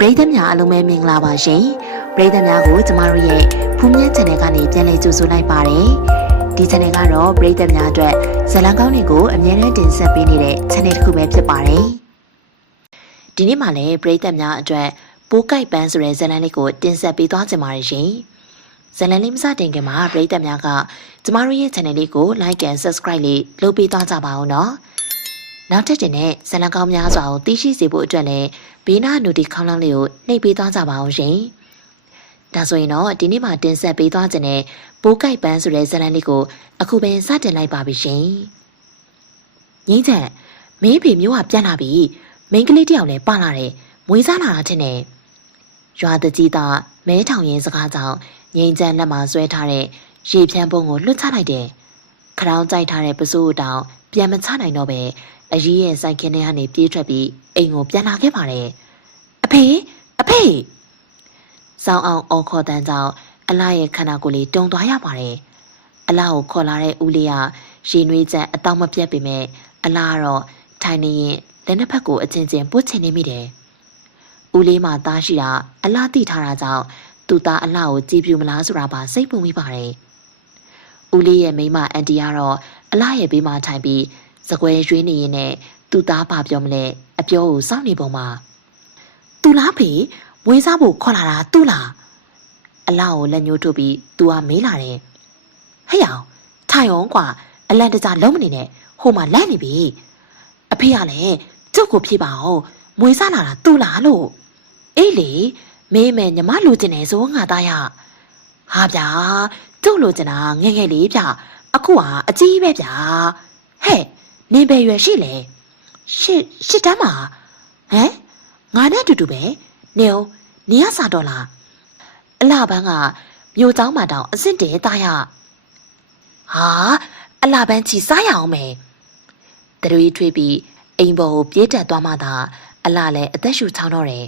ပရိသတ်များအားလုံးပဲမင်္ဂလာပါရှင်ပရိသတ်များကိုကျမတို့ရဲ့ဖူးမြတ် channel ကနေပြန်လည်ကြိုဆိုလိုက်ပါတယ်ဒီ channel ကတော့ပရိသတ်များအတွက်ဇာတ်လမ်းကောင်းတွေကိုအမြဲတမ်းတင်ဆက်ပေးနေတဲ့ channel တစ်ခုပဲဖြစ်ပါတယ်ဒီနေ့မှလည်းပရိသတ်များအတွက်ပိုးကိုက်ပန်းဆိုတဲ့ဇာတ်လမ်းလေးကိုတင်ဆက်ပေးသွားချင်ပါတယ်ရှင်ဇာတ်လမ်းလေးမစတင်ခင်မှာပရိသတ်များကကျမတို့ရဲ့ channel လေးကို like and subscribe လေးလုပ်ပေးသွားကြပါဦးနော်နောက်ထပ်တင်တဲ့ဇာတ်လမ်းကောင်းများစွာကိုသိရှိစေဖို့အတွက်လည်းဘေးနားနူတီခေါင်းလောင်းလေးကိုနှိပ်ပေးသွားကြပါအောင်ရှင်။ဒါဆိုရင်တော့ဒီနေ့မှတင်ဆက်ပေးသွားခြင်းနဲ့ပိုးကိုက်ပန်းဆိုတဲ့ဇာတ်လမ်းလေးကိုအခုပဲစတင်လိုက်ပါပြီရှင်။ငင်းချက်မင်းဖေမျိုးကပြန်လာပြီ။မိန်းကလေးတယောက်လည်းပါလာတယ်။မွေးစားလာတာတဲ့နဲ့။ရွာတကြီးသားမဲထောင်ရင်စကားကြောင့်ငင်းချက်လက်မှာဆွဲထားတဲ့ရေဖြန်းပုံကိုလွှတ်ချလိုက်တယ်။ခရောင်းကြိုက်ထားတဲ့ပစိုးတောင်ပြန်မချနိုင်တော့ပဲအကြီးရဲ့စိုက်ခင်းထဲကနေပြေးထွက်ပြီးအိမ်ကိုပြန်လာခဲ့ပါတယ်။အဖေစောင်းအောင်အော်ခေါ်တန်းကြောင့်အလားရဲ့ခန္ဓာကိုယ်လေးတုံသွားရပါတယ်။အလားကိုခေါ်လာတဲ့ဦးလေးကရေနွေးချက်အတောင်မပြတ်ပေမဲ့အလားကတော့ထိုင်နေရင်လက်နှစ်ဖက်ကိုအချင်းချင်းပုတ်ချင်နေမိတယ်။ဦးလေးမှသားရှိတာအလားသိထားတာကြောင့်သူ့သားအလားကိုကြည်ပြူမလားဆိုတာပါစိတ်ပူမိပါတယ်။ဦးလေးရဲ့မိမအန်တီကတော့အလားရဲ့ဘေးမှာထိုင်ပြီးစကွဲရွေးနေရင်နဲ့သူ့သားဘာပြောမလဲအပြောကိုစောင့်နေပုံမှာသူလားဖေမွေးစားဖို့ခေါ်လာတာသူ့လားအလားကိုလက်ညှိုးထုတ်ပြီးသူကမေးလာတယ်ဟဲ့အောင်ထိုင်အောင်ကွာအလန့်တကြားလုံးမနေနဲ့ဟိုမှာလန့်နေပြီအဖေကလည်းကျုပ်ကိုဖြေပါအောင်မွေးစားလာတာသူ့လားလို့အေးလေမေးမယ်ညီမလိုချင်တယ်ဆိုငါသားရဟာဗျာကျုပ်လိုချင်တာငယ်ငယ်လေးဗျအခုကအကြီးပဲဗျာဟဲ့နေပဲရွယ်ရှိလေရှစ်တန်းမှာဟမ်ငါနဲ့အတူတူပဲနေအောင်နေရစားတော့လားအလှပန်းကမြို့เจ้าမှာတောင်အစ်စ်တဲသားရဟာအလှပန်းချီစားရအောင်မယ်တရွေးထွေးပြီးအိမ်ပေါ်ကိုပြေးတက်သွားမှသာအလှလည်းအသက်ရှူချောင်းတော့တယ်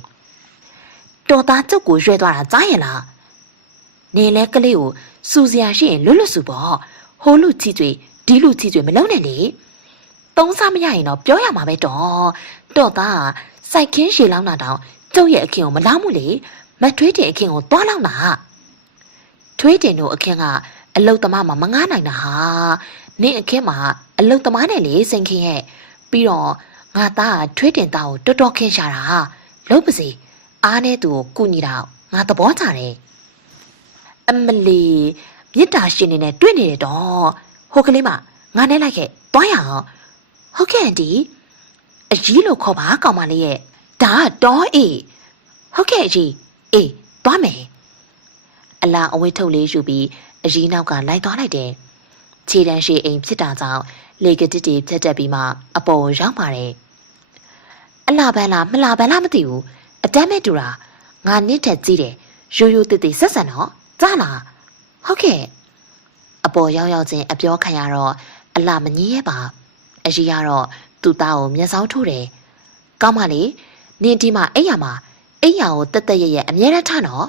တော်သားကျုပ်ကိုရွှဲသွားတာကြားရလားနေလဲကလေးကိုစူစရာရှိရင်လွတ်လွတ်စုပေါ့ဟိုလူချီကျွေဒီလူချီကျွေမလုံးနဲ့လေသုံးစားမရရင်တော့ပြောရမှာပဲတော့သားစိုက်ခင်းရှည်လောင်းတာတောင်ကျုပ်ရဲ့အခင်းကိုမလောင်းဘူးလေမထွေးတင်အခင်းကိုသွားလောင်းတာထွေးတင်တို့အခင်းကအလုတ်သမားမှာမငားနိုင်တာဟာနင့်အခင်းမှာအလုတ်သမားနဲ့လေစိန်ခင်းရဲ့ပြီးတော့ငါသားကထွေးတင်သားကိုတော်တော်ခင်းရှာတာလုံးပါစေအားနဲ့သူကိုကုညီတာငါသဘောကျတယ်အမလီမြစ်တာရှင်နေနဲ့တွေ့နေတယ်တော့ဟိုကလေးမငါနဲ့လိုက်ခဲ့သွားရအောင်ဟုတ်ကဲ့အန်တီအကြီးလို့ခေါ်ပါကောင်မလေးရဲ့ဒါတော့အေးဟုတ်ကဲ့အကြီးအေးသွားမယ်အလားအဝတ်ထုတ်လေးယူပြီးအကြီးနောက်ကလိုက်သွားလိုက်တယ်ခြေတန်းရှိအိမ်ဖြစ်တာကြောင့်လေကတစ်တီဖြတ်တက်ပြီးမှအပေါ်ရောက်ပါတယ်အလားပန်းလားမလားပန်းလားမသိဘူးအတမ်းမဲ့တူတာငါနစ်ထက်ကြီးတယ်ရိုးရိုးတစ်တစ်ဆက်ဆန်တော့ကြားလားဟုတ်ကဲ့အပေါ်ရောက်ချင်းအပြောခံရတော့အလားမငြင်းရပါအကြီးကတော့သူ့သားကိုမျက်စောင်းထိုးတယ်။ကောင်းပါလေနင်ဒီမှာအိယာကိုတက်တက်ရရအမြဲတမ်းထားနော်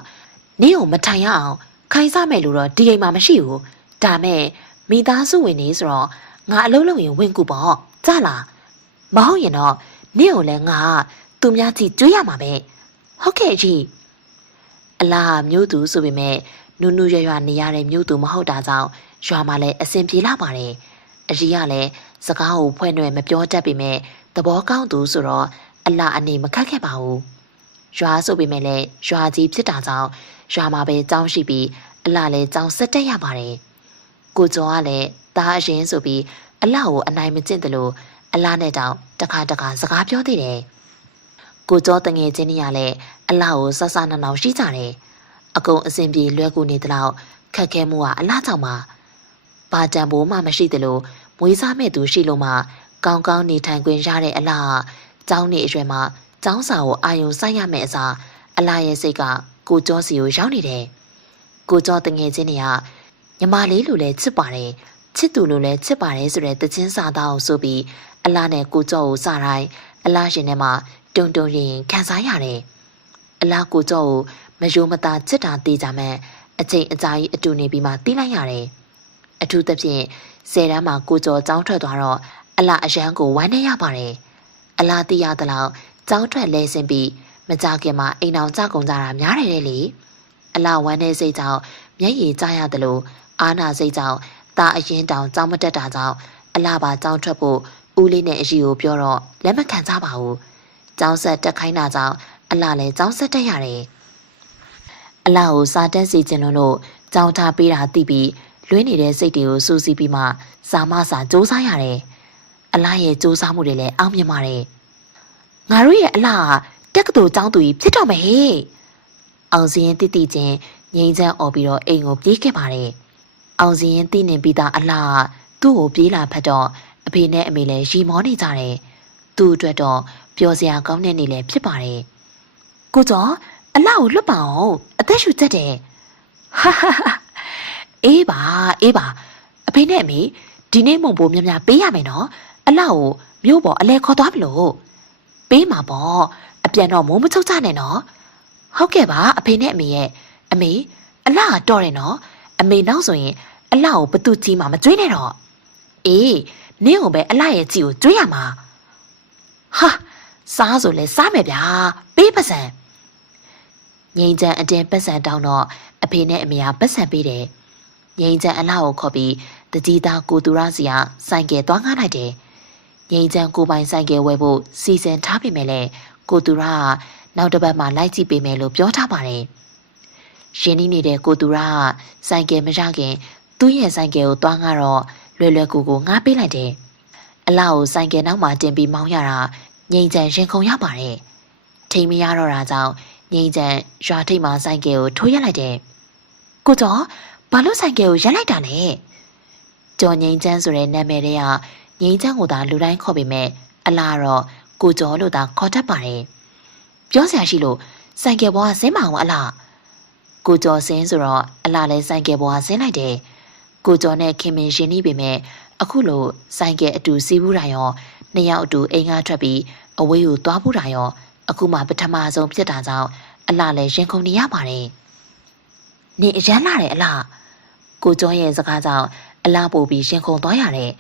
နင်ကိုမထိုင်ရအောင်ခိုင်းစားမယ်လို့တော့ဒီအိမ်မှာမရှိဘူးဒါမဲ့မိသားစုဝင်နေဆိုတော့ငါအလုံးလုံးရင်ဝင်ကူပေါ့ကြားလားမဟုတ်ရင်တော့နင်ကိုလည်းငါသူများကြည့်ကြွေးရမှာပဲဟုတ်ကဲ့ကြီးအလားမျိုးသူဆိုပေမဲ့နူးနူးရွရွနေရတဲ့မျိုးသူမဟုတ်တာကြောင့်ရွာမှာလည်းအဆင်ပြေလာပါတယ်အကြီးကလည်းစကားကိုဖွဲ့နှဲ့မပြောတတ်ပေမဲ့သဘောကောင်းသူဆိုတော့အလားအနေမခက်ခဲ့ပါဘူးရွာဆိုပေမဲ့လည်းရွာကြီးဖြစ်တာကြောင့်ရွာမှာပဲကြောင်းရှိပြီးအလားလည်းကြောင်းဆက်တက်ရပါတယ်ကိုကျော်ကလည်းသားအရင်ဆိုပြီးအလားကိုအနိုင်မကျင့်တယ်လို့အလားနဲ့တောင်တခါစကားပြောသေးတယ်ကိုကျော်တငယ်ချင်းတွေကလည်းအလားကိုဆဆနနောင်ရှိကြတယ်အကုန်အစင်ပြေလွဲကူနေတယ်လို့ခက်ခဲမှုကအလားကြောင့်ပါဘာတန်ဖိုးမှမရှိတယ်လို့မွေးစားမဲ့သူရှိလို့မှကောင်းကောင်းနေထိုင်ခွင့်ရတဲ့အလားကျောင်းနေအရွယ်မှာကျောင်းစာကိုအာယုံစိုက်ရမယ့်အစားအလားရဲ့စိတ်ကကိုကျော်စီကိုရောက်နေတယ်ကိုကျော်တငယ်ချင်းတွေကညီမလေးလိုလဲချစ်ပါတယ်ချစ်သူလိုလဲချစ်ပါတယ်ဆိုတဲ့တခြင်းစာသားကိုဆိုပြီးအလားနဲ့ကိုကျော်ကိုစတိုင်းအလားရှင်ထဲမှာတုံရင်ခံစားရတယ်အလားကိုကျော်ကိုမယိုမသားချစ်တာသိကြမဲ့အချိန်အကြာကြီးအတူနေပြီးမှတီးလိုက်ရတယ်အထူးသဖြင့်10 တန်းမှာကိုကျော်ကျောင်းထွက်သွားတော့အလားအရန်ကိုဝမ်းနေရပါတယ်အလားသိရသလောက်ကျောင်းထွက်လဲဆင်းပြီးမ ကြခင်မှာအိမ်အောင်ကြကုန်ကြတာများတယ်လေအလှဝမ်းတဲ့စိတ်ကြောင့်မျက်ရည်ကျရတယ်လို့အာနာစိတ်ကြောင့်တာအရင်တောင်ကြောင်းမတက်တာကြောင့်အလှပါကြောင်းထွက်ဖို့ဦးလေးနဲ့အရှိကိုပြောတော့လက်မခံကြပါဘူးကြောင်းဆက်တက်ခိုင်းတာကြောင့်အလှလည်းကြောင်းဆက်တက်ရတယ်အလှကိုစားတက်စီခြင်းလို့ကြောင်းထားပေးတာသိပြီးလွင်းနေတဲ့စိတ်တွေကိုစူးစီးပြီးမှစာမစာစူးစမ်းရတယ်အလှရဲ့စူးစမ်းမှုတွေလည်းအောင်မြင်ပါတယ်ငါတို့ရဲ့အလှကတက္ကသိုလ်ကျောင်းသူကြီးဖြစ်တော့မယ်ဟဲ့အောင်စင်းတိတိချင်းငိမ့်ချမ်းអော်ပြီးတော့အိမ်ကိုပြေးခဲ့ပါတယ်အောင်စင်းသိနေပြီးသားအလှကသူ့ကိုပြေးလာဖက်တော့အဖေနဲ့အမေလည်းရီမောနေကြတယ်သူ့အတွက်တော့ပျော်စရာကောင်းတဲ့နေ့လည်းဖြစ်ပါတယ်ကိုကျော်အလှကိုလွတ်ပါအောင်အသက်ရှူတတ်တယ်ဟာဟာအေးပါအဖေနဲ့အမေဒီနေ့မုံပိုးများများပေးရမယ်နော်အလှကိုမြို့ပေါ်အလဲခေါ်သွားမလို့ပေးမှာပေါ့အပြန်တော့မိုးမချုပ်ကြနဲ့နော်ဟုတ်ကဲ့ပါအဖေနဲ့အမေရဲ့အမေအလှကတော့တယ်နော်အမေနောက်ဆိုရင်အလှကိုဘသူကြီးမှမကြွေးနဲ့တော့အေးနင်းကိုပဲအလှရဲ့ကြီးကိုကြွေးရမှာဟာစားဆိုလဲစားမယ်ဗျာပေးပတ်စံငိမ့်ချမ်းအတင်းပတ်စံတောင်းတော့အဖေနဲ့အမေကပတ်စံပေးတယ်ငိမ့်ချမ်းအလှကိုခေါ်ပြီးတကြီးသားကိုသူရစီကဆိုင်ကယ်သွားငှားလိုက်တယ်ငိမ့်ချမ်းကိုပိုင်ဆိုင်ကယ်ဝယ်ဖို့စီစဉ်ထားပေမဲ့လည်းကိုသူရကနောက်တစ်ပတ်မှလိုက်ကြည့်ပေးမယ်လို့ပြောထားပါတယ်ရင်းနှီးနေတဲ့ကိုသူရကဆိုင်ကယ်မရခင်သူ့ရဲ့ဆိုင်ကယ်ကိုသွားငှားတော့လွယ်လွယ်ကူကူငှားပေးလိုက်တယ်အလှကိုဆိုင်ကယ်နောက်မှာတင်ပြီးမောင်းရတာငိမ့်ချမ်းရင်ခုန်ရပါတယ်ထိန်မရတော့တာကြောင့်ငိမ့်ချမ်းရွာထိပ်မှာဆိုင်ကယ်ကိုထိုးရက်လိုက်တယ်ကိုကျော်ဘာလို့ဆိုင်ကယ်ကိုရက်လိုက်တာလဲကျော်ငိမ့်ချမ်းဆိုတဲ့နာမည်တွေကငိမ့်ချမ်းကိုသာလူတိုင်းခေါ်ပေမဲ့အလှတော့ကိုကျော်လို့သာခေါ်တတ်ပါတယ်ပြောစရာရှိလို့ဆိုင်ကယ်ပေါ်ကဆင်းမအောင်အလှကိုကျော်ဆင်းဆိုတော့အလှလည်းဆိုင်ကယ်ပေါ်ကဆင်းလိုက်တယ်ကိုကျော်နဲ့ခင်မင်ရှင်နှီးပေမဲ့အခုလိုဆိုင်ကယ်အတူစီးဘူးတာရောနှစ်ယောက်အတူအိမ်ကထွက်ပြီးအဝေးကိုသွားဘူးတာရောအခုမှပထမဆုံးဖြစ်တာကြောင့်အလှလည်းရင်ခုန်နေရပါတယ်နေအရန်လာတယ်အလှကိုကျော်ရဲ့စကားကြောင့်အလှပို့ပြီးရင်ခုန်သွားရတယ်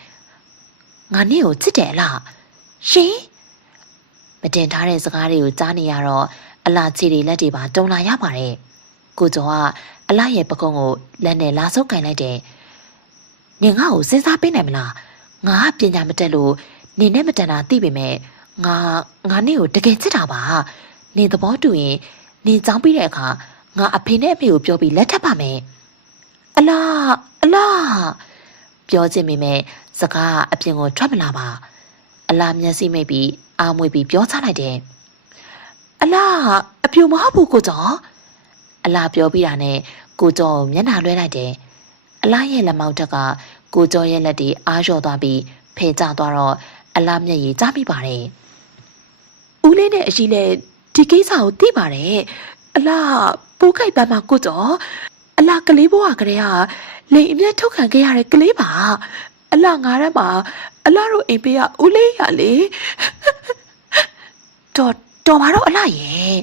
ငါနေ့ကိုချစ်တယ်အလှရှင်မတင်ထားတဲ့စကားတွေကိုကြားနေရတော့အလှခြေတွေလက်တွေပါတုံလာရပါတယ်ကိုကျော်ကအလှရဲ့ပကုံးကိုလက်နဲ့လာဆုပ်ကင်လိုက်တယ်နင်ငါ့ကိုစဉ်းစားပေးနိုင်မလားငါကပညာမတက်လို့နင်နဲ့မတန်တာသိပေမဲ့ငါနေ့ကိုတကယ်ချစ်တာပါနင်သဘောတူရင်နင်ကြောင်းပြီးတဲ့အခါငါအဖေနဲ့အမေကိုပြောပြီးလက်ထပ်ပါမယ်အလားပြောချင်ပေမဲ့စကားအပြင်ကိုထွက်မလာပါအလားမျက်စိမိတ်ပြီးအာမွေပြီးပြောချလိုက်တယ်အလားအပြူမဟုတ်ဘူးကိုကျော်အလားပြောပြီးတာနဲ့ကိုကျော်ကိုမျက်နှာလွှဲလိုက်တယ်အလားရဲ့လက်မောက်တက်ကကိုကျော်ရဲ့လက်တွေအားလျော့သွားပြီးဖယ်ကျသွားတော့အလားမျက်ရည်ကျမိပါတယ်ဦးလေးနဲ့အရှိလဲဒီကိစ္စကိုသိပါတယ်အလားပိုးခိုက်ပန်းမှာကိုကျော်အလားကလေးဘဝကလေးကလိန်အမျက်ထုတ်ခံခဲ့ရတဲ့ကလေးပါအလားငါရက်မှာအလားတို့အိမ်ပေးကဦးလေးရလေတော်ပါတော့အလားရဲ့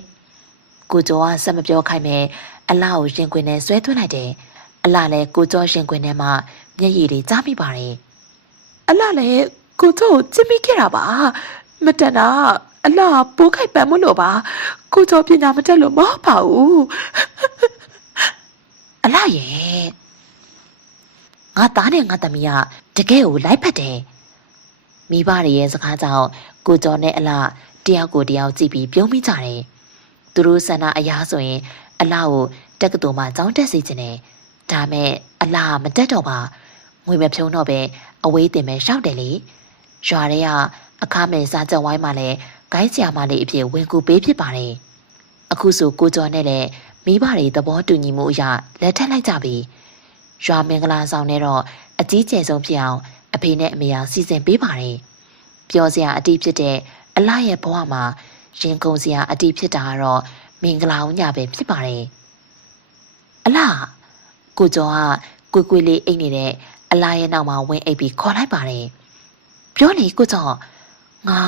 ကိုကျော်ကစက်မပြောခိုင်းမဲ့အလားကိုရင်ခွင်နဲ့ဆွဲသွင်းလိုက်တယ်အလားလည်းကိုကျော်ရင်ခွင်ထဲမှာမျက်ရည်တွေကျမိပါတယ်အလားလည်းကိုကျော်ကိုချစ်မိခဲ့တာပါမတန်တာအလားပိုးခိုက်ပန်းမလို့ပါကိုကျော်ပညာမတက်လို့မဟုတ်ပါဘူးအလားရဲ့ငါသားနဲ့ငါသမီးကတကယ်ကိုလိုက်ဖက်တယ်မိဘတွေရဲ့စကားကြောင့်ကိုကျော်နဲ့အလားတယောက်ကိုတယောက်ကြည့်ပြီးပြုံးမိကြတယ်သူတို့ဆန္ဒအရာဆိုရင်အလားကိုတက္ကသိုလ်မှာကျောင်းတက်စေချင်တယ်ဒါမဲ့အလားမတက်တော့ပါငွေမဖြုံးတော့ပဲအဝေးတင်မဲ့ရှောက်တယ်လေရွာတွေကအခမဲ့စားကြဝိုင်းမှာလည်းဂိုင်းဆီယာမလေးအဖြစ်ဝင်ကူပေးဖြစ်ပါတယ်အခုဆိုကိုကျော်နဲ့လည်းမိဘတွေသဘောတူညီမှုအရလက်ထပ်လိုက်ကြပြီရွာမင်္ဂလာဆောင်နဲ့တော့အကြီးကျယ်ဆုံးဖြစ်အောင်အဖေနဲ့အမေကစီစဉ်ပေးပါတယ်ပြောစရာအတိဖြစ်တဲ့အလားရဲ့ဘဝမှာရင်ကုန်စရာအတိဖြစ်တာကတော့မင်္ဂလာဦးညပဲဖြစ်ပါတယ်အလားကိုကျော်ကကွေလေးအိတ်နေတဲ့အလားရဲ့နောက်မှာဝင်အိပ်ပြီးခေါ်လိုက်ပါတယ်ပြောလေကိုကျော်ငါ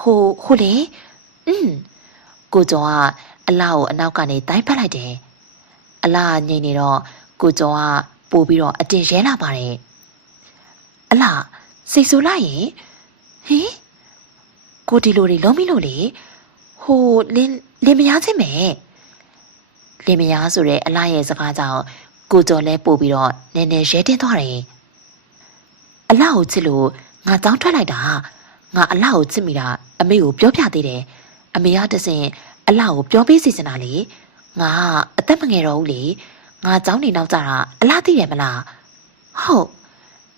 ဟိုလေကိုကျော်ကအလားကိုအနောက်ကနေတိုင်းဖက်လိုက်တယ်အလားငိမ့်နေတော့ကိုကျော်ကပို့ပြီးတော့အတင်ရဲလာပါတယ်အလားစိတ်ဆိုးလိုက်ရင်ဟင်ကိုဒီလိုတွေလုံးမိလို့လေဟ လင်မယားချင်းမယ်လင်မယားဆိုတဲ့အလားရဲ့စကားကြောင့်ကိုကျော်လဲပို့ပြီးတော့နည်းနည်းရဲတင်းသွားတယ်အလားကိုချစ်လို့ငါတောင်းထွက်လိုက်တာငါအလားကိုချစ်မိတာအမေကိုပြောပြသေးတယ်အမေကတဆင်အလားကိုပြောပေးစီစင်တာလေငါအသက်မငယ်တော့ဘူးလေငါเจ้าနေနောက်ကြတာအလားသိတယ်မလားဟုတ်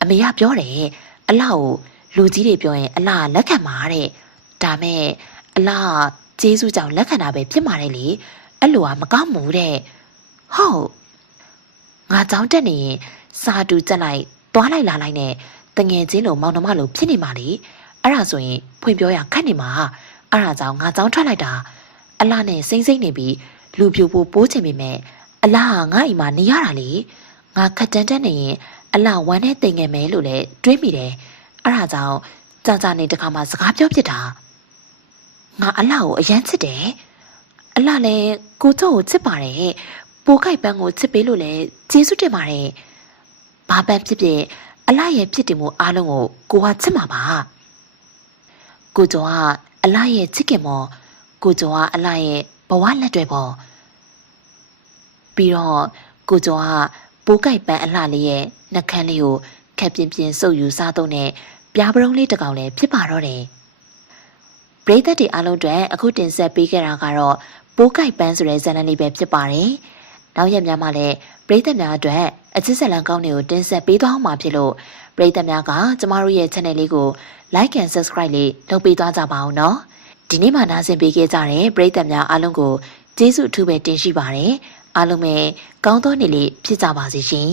အမေကပြောတယ်အလားကိုလူကြီးတွေပြောရင်အလားလက်ခံမှာတဲ့ဒါမဲ့အလားကျေးဇူးကြောင့်လက်ခံတာပဲဖြစ်မှာတယ်လေအဲ့လိုကမကောင်းဘူးတဲ့ဟုတ်ငါเจ้าတက်နေရင်စာတူကြက်လိုက်သွားလိုက်လာလိုက်နဲ့တငယ်ချင်းလိုမောင်နှမလိုဖြစ်နေမှာလေအဲ့ဒါဆိုရင်ဖွင့်ပြောရခက်နေမှာအဲ့ဒါကြောင့်ငါเจ้าထွက်လိုက်တာအလားနဲ့စိမ့်စိမ့်နေပြီးလူပြိုဖို့ပိုးချင်ပေမဲ့အလားကငါ့အိမ်မှာနေရတာလေငါခက်တန်းတန်းနေရင်အလားဝမ်းနဲ့တိမ်ငယ်မယ်လို့လည်းတွေးမိတယ်အဲ့ဒါကြောင့်ကြာနေတခါမှစကားပြောဖြစ်တာငါအလားကိုအရန်ချစ်တယ်အလားလည်းကိုကျော်ကိုချစ်ပါတယ်ပိုးခိုက်ပန်းကိုချစ်ပေးလို့လည်းကျေးဇူးတင်ပါတယ်ဘာပန်းဖြစ်ဖြစ်အလားရဲ့ဖြစ်တယ်မို့အားလုံးကိုကချစ်မှာပါကိုကျော်ကအလားရဲ့ချစ်ခင်မော်ကိုကျော်ကအလားရဲ့ဘဝလက်တွေပေါ့ပြီးတော့ကိုကျော်ကပိုးကိုက်ပန်းအလှလေးရဲ့နှက်ခမ်းလေးကိုခက်ပြင်းပြင်းစုပ်ယူစားသုံးတဲ့ပြားပရုံးလေးတစ်ကောင်လည်းဖြစ်ပါတော့တယ်ပရိသတ်တွေအားလုံးအတွက်အခုတင်ဆက်ပေးခဲ့တာကတော့ပိုးကိုက်ပန်းဆိုတဲ့ဇာတ်လမ်းလေးပဲဖြစ်ပါတယ်နောက်ရက်များမှလည်းပရိသတ်များအတွက်အချစ်ဇာတ်လမ်းကောင်းတွေကိုတင်ဆက်ပေးသွားမှာဖြစ်လို့ပရိသတ်များကကျမတို့ရဲ့ channel လေးကို like and subscribe လေးလုပ်ပေးသွားကြပါအောင်နော်ဒီနေ့မှနားဆင်ပေးခဲ့ကြတဲ့ပရိသတ်များအားလုံးကိုကျေးဇူးအထူးပဲတင်ရှိပါတယ်အားလုံးပဲကောင်းသောနေ့လေးဖြစ်ကြပါစေရှင်